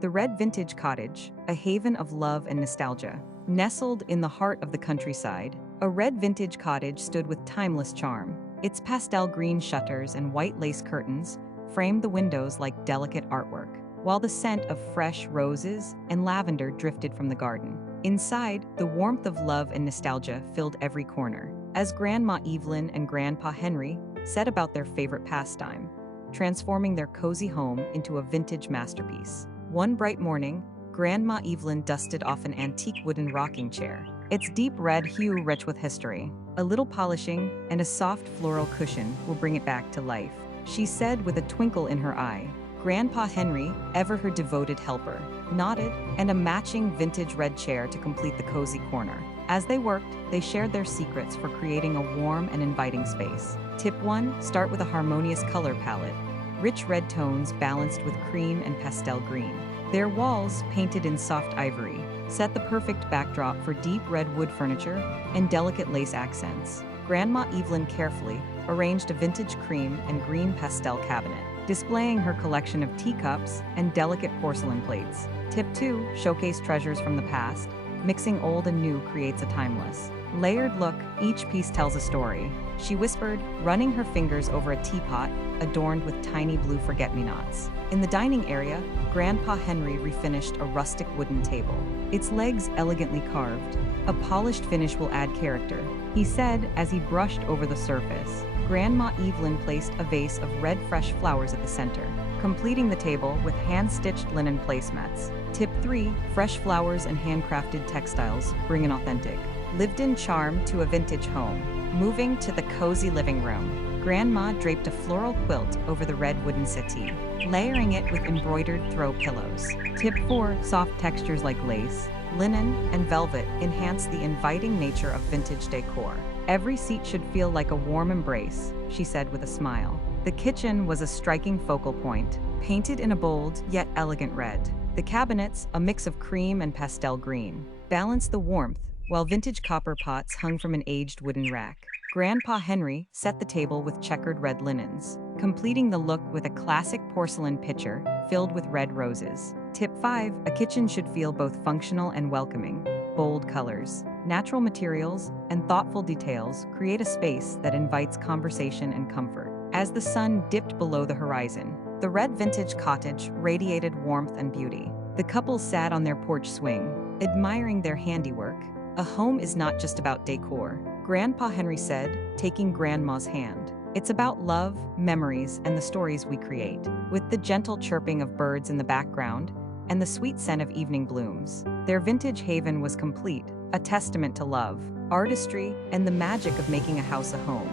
the red vintage cottage, a haven of love and nostalgia. Nestled in the heart of the countryside, a red vintage cottage stood with timeless charm. Its pastel green shutters and white lace curtains framed the windows like delicate artwork, while the scent of fresh roses and lavender drifted from the garden. Inside, the warmth of love and nostalgia filled every corner, as Grandma Evelyn and Grandpa Henry set about their favorite pastime, transforming their cozy home into a vintage masterpiece. One bright morning, Grandma Evelyn dusted off an antique wooden rocking chair, its deep red hue rich with history. A little polishing and a soft floral cushion will bring it back to life, she said with a twinkle in her eye. Grandpa Henry, ever her devoted helper, nodded, and a matching vintage red chair to complete the cozy corner. As they worked, they shared their secrets for creating a warm and inviting space. Tip 1. Start with a harmonious color palette. Rich red tones balanced with cream and pastel green. Their walls, painted in soft ivory, set the perfect backdrop for deep red wood furniture and delicate lace accents. Grandma Evelyn carefully arranged a vintage cream and green pastel cabinet, displaying her collection of teacups and delicate porcelain plates. Tip 2. Showcase treasures from the past. Mixing old and new creates a timeless, layered look. Each piece tells a story, she whispered, running her fingers over a teapot adorned with tiny blue forget-me-nots. In the dining area, Grandpa Henry refinished a rustic wooden table, its legs elegantly carved. A polished finish will add character, he said as he brushed over the surface. Grandma Evelyn placed a vase of red fresh flowers at the center, completing the table with hand-stitched linen placemats. Tip 3. Fresh flowers and handcrafted textiles bring an authentic, lived-in charm to a vintage home. Moving to the cozy living room, Grandma draped a floral quilt over the red wooden settee, layering it with embroidered throw pillows. Tip 4. Soft textures like lace, linen, and velvet enhance the inviting nature of vintage decor. Every seat should feel like a warm embrace, she said with a smile. The kitchen was a striking focal point, painted in a bold yet elegant red. The cabinets, a mix of cream and pastel green, balanced the warmth, while vintage copper pots hung from an aged wooden rack. Grandpa Henry set the table with checkered red linens, completing the look with a classic porcelain pitcher filled with red roses. Tip 5. A kitchen should feel both functional and welcoming. Bold colors, natural materials, and thoughtful details create a space that invites conversation and comfort. As the sun dipped below the horizon, the red vintage cottage radiated warmth and beauty. The couple sat on their porch swing, admiring their handiwork. A home is not just about decor, Grandpa Henry said, taking Grandma's hand. It's about love, memories, and the stories we create. With the gentle chirping of birds in the background and the sweet scent of evening blooms, their vintage haven was complete, a testament to love, artistry, and the magic of making a house a home.